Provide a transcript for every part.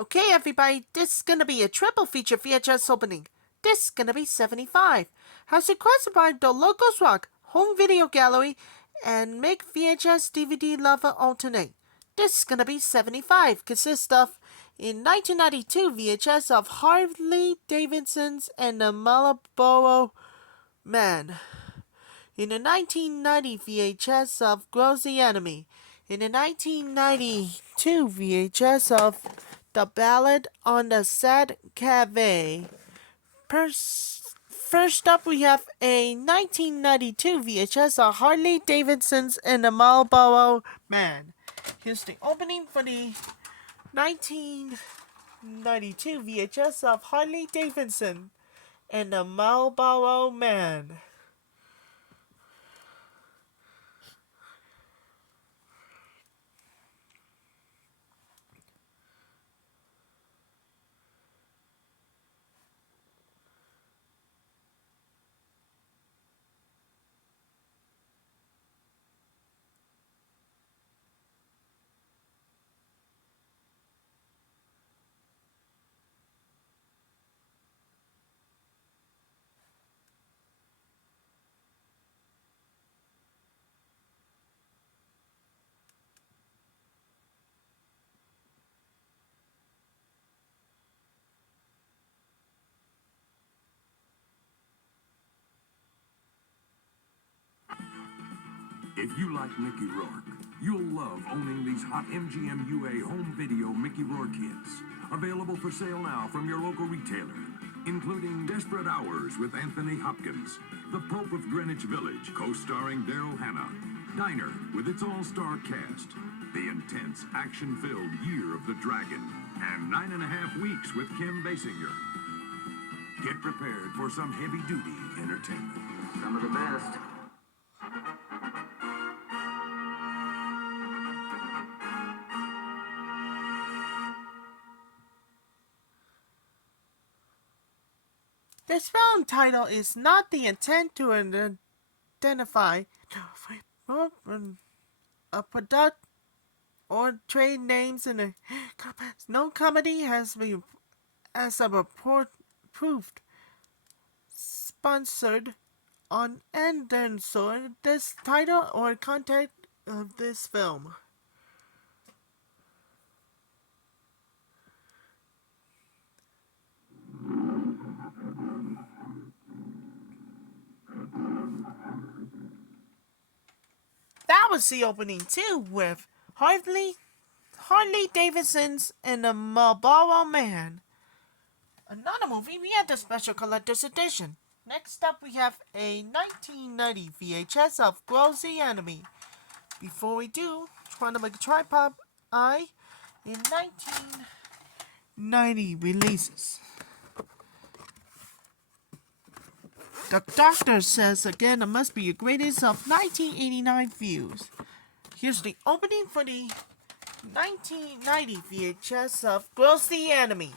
Okay, everybody, this is gonna be a triple feature VHS opening. This is gonna be 75. Has requested by TheLogosRock, HomeVideoGallery, and McVHSDVDLoverAlternate. This is gonna be 75. Consists of in 1992 VHS of Harley Davidson's and the Marlboro Man. In the 1990 VHS of Grows the Enemy. In the 1992 VHS of The Ballad on the Sad Cave. First up, we have a 1992 VHS of Harley Davidson's and the Marlboro Man. Here's the opening for the 1992 VHS of Harley Davidson and the Marlboro Man. If you like Mickey Rourke, you'll love owning these hot MGM UA home video Mickey Rourke hits. Available for sale now from your local retailer, including Desperate Hours with Anthony Hopkins, The Pope of Greenwich Village, co-starring Daryl Hannah, Diner with its all-star cast, the intense action-filled Year of the Dragon, and 9.5 Weeks with Kim Basinger. Get prepared for some heavy-duty entertainment. Some of the best. This film title is not the intent to identify a product or trade names in a no comedy has been as a report proved sponsored on endorsed this title or content of this film. That was the opening too, with Harley Davidson's and the Marlboro Man. Another movie, we had the special collector's edition. Next up, we have a 1990 VHS of Grows the Enemy. Before we do, trying to make a tripod eye in 1990 releases. The doctor says again it must be the greatest of 1989 views. Here's the opening for the 1990 VHS of Grows the Enemy.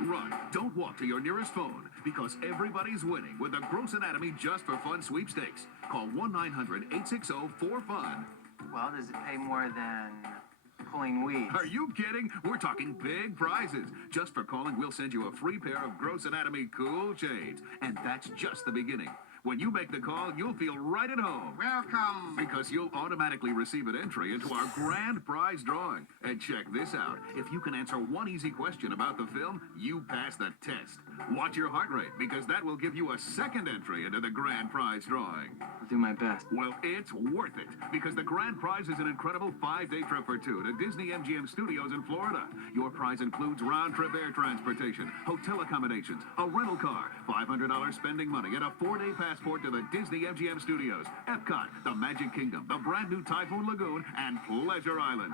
Run, don't walk to your nearest phone, because everybody's winning with the Gross Anatomy Just for Fun sweepstakes. Call 1-900-860-4FUN. Well, does it pay more than pulling weeds? Are you kidding? We're talking big prizes. Just for calling, we'll send you a free pair of Gross Anatomy cool shades. And that's just the beginning. When you make the call, you'll feel right at home. Welcome. Because you'll automatically receive an entry into our grand prize drawing. And check this out. If you can answer one easy question about the film, you pass the test. Watch your heart rate, because that will give you a second entry into the grand prize drawing. I'll do my best. Well, it's worth it, because the grand prize is an incredible 5-day trip for two to Disney MGM Studios in Florida. Your prize includes round-trip air transportation, hotel accommodations, a rental car, $500 spending money, and a 4-day passport to the Disney MGM Studios, Epcot, the Magic Kingdom, the brand new Typhoon Lagoon, and Pleasure Island.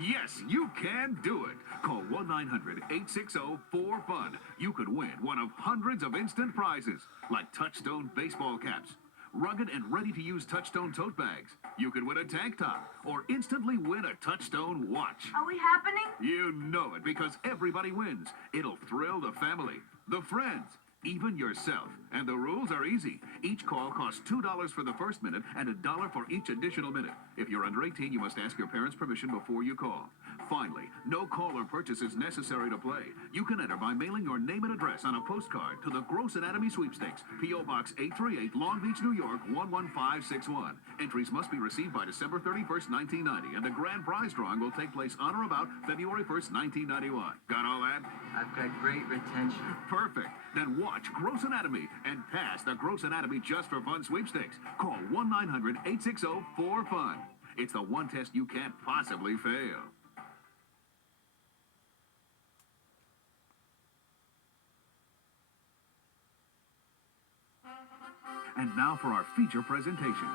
Yes, you can do it. Call 1-900-860-4FUN. You could win one of hundreds of instant prizes, like Touchstone baseball caps, rugged and ready-to-use Touchstone tote bags. You could win a tank top, or instantly win a Touchstone watch. Are we happening? You know it, because everybody wins. It'll thrill the family, the friends, even yourself. And the rules are easy. Each call costs $2 for the first minute and $1 for each additional minute. If you're under 18, you must ask your parents' permission before you call. Finally, no call or purchase is necessary to play. You can enter by mailing your name and address on a postcard to the Gross Anatomy Sweepstakes, P.O. Box 838, Long Beach, New York, 11561. Entries must be received by December 31st, 1990, and the grand prize drawing will take place on or about February 1st, 1991. Got all that? I've got great retention. Perfect. Then watch Gross Anatomy and pass the Gross Anatomy Just for Fun sweepstakes. Call 1-900-860-4FUN. It's the one test you can't possibly fail. And now for our feature presentation.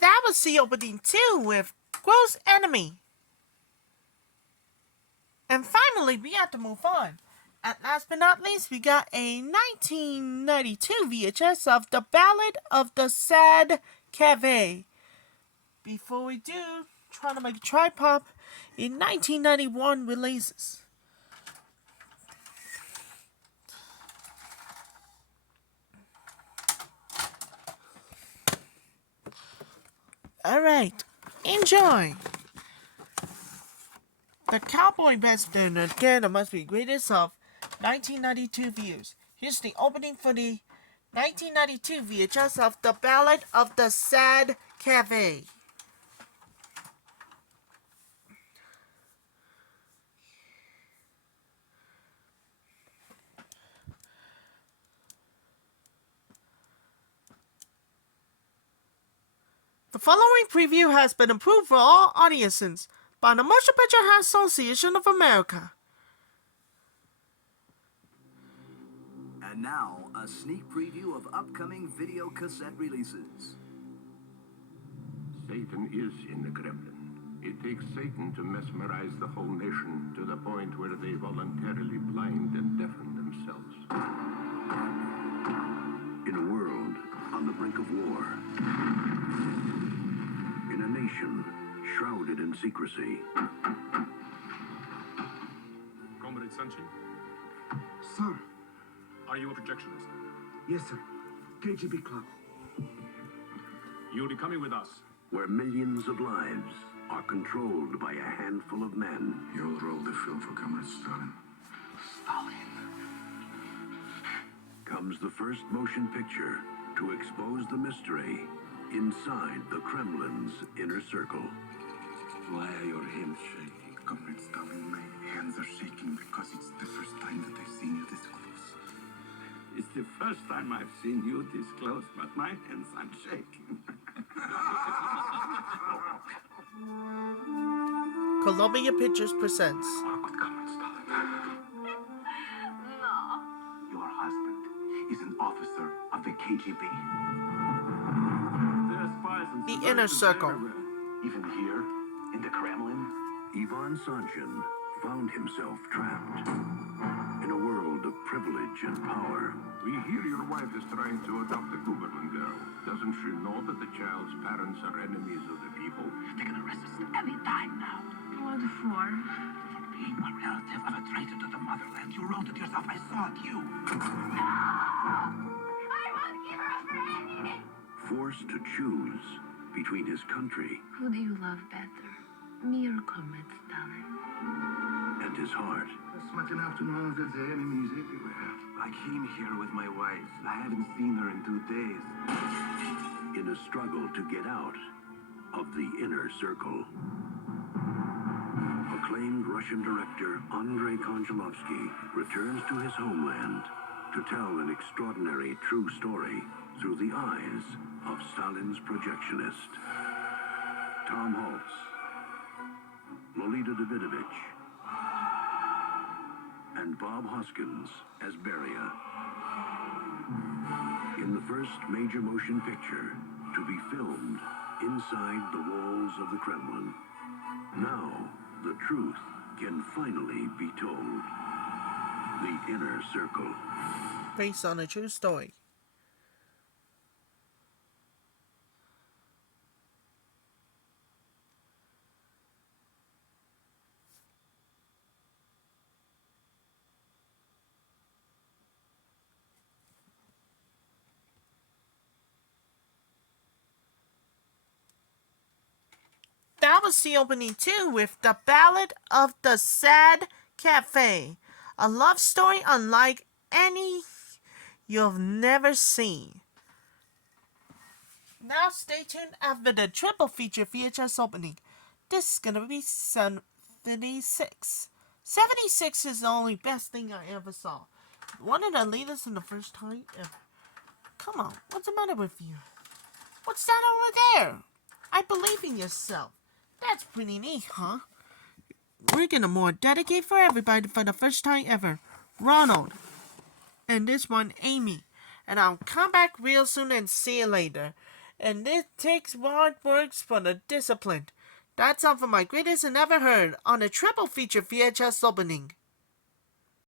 That was the opening too with Gross Enemy. And finally, we have to move on. At last but not least, we got a 1992 VHS of The Ballad of the Sad Cave. Before we do, trying to make a tripod in 1991 releases. Alright, enjoy! The Cowboy Western, again, it must be greatest of 1992 views. Here's the opening for the 1992 VHS of The Ballad of the Sad Cave. The following preview has been approved for all audiences by the Motion Picture Association of America. And now, a sneak preview of upcoming video cassette releases. Satan is in the Kremlin. It takes Satan to mesmerize the whole nation to the point where they voluntarily blind and deafen themselves. In a world on the brink of war, in a nation shrouded in secrecy, Comrade Sanchin, Sir. are you a projectionist? Yes, sir. KGB Club. You'll be coming with us. where millions of lives are controlled by a handful of men, You'll roll the film for Comrade Stalin. comes the first motion picture to expose the mystery inside the Kremlin's inner circle. Why are your hands shaking, Comrade Stalin? My hands are shaking because it's the first time that I've seen you this close. It's the first time I've seen you this close, but my hands aren't shaking. Columbia Pictures presents Work with Comrade Stalin. No. Your husband is an officer of the KGB. The Inner Circle. Even here, in the Kremlin, Ivan Sanchin found himself trapped in a world of privilege and power. We hear your wife is trying to adopt a Goldwyn girl. Doesn't she know that the child's parents are enemies of the people? they can arrest us any time now. What for? Being a relative of a traitor to the motherland, you wrote it yourself. I saw it, you. I won't give her for anything. Forced to choose between his country Who do you love better? Me or Comrade Stalin? and his heart. Smart enough to know that the enemy is everywhere. I came here with my wife. I haven't seen her in 2 days. In a struggle to get out of the inner circle. Acclaimed Russian director Andrei Konchalovsky returns to his homeland to tell an extraordinary true story through the eyes of Stalin's projectionist. Tom Holtz, Lolita Davidovich, and Bob Hoskins as Beria. In the first major motion picture to be filmed inside the walls of the Kremlin. Now, the truth can finally be told. The Inner Circle. Based on a true story. That was the opening too, with the Ballad of the Sad Cafe, a love story unlike any you've never seen. Now stay tuned after the triple feature VHS opening. This is gonna be 76. 76 is the only best thing I ever saw. Wanted to lead us in the first time ever. Come on, what's the matter with you? What's that over there? I believe in yourself. That's pretty neat, huh? We're gonna more dedicate for everybody for the first time ever. Ronald. And this one, Amy. And I'll come back real soon and see you later. And it takes hard work for the discipline. That's all for my greatest and ever heard on a triple feature VHS opening.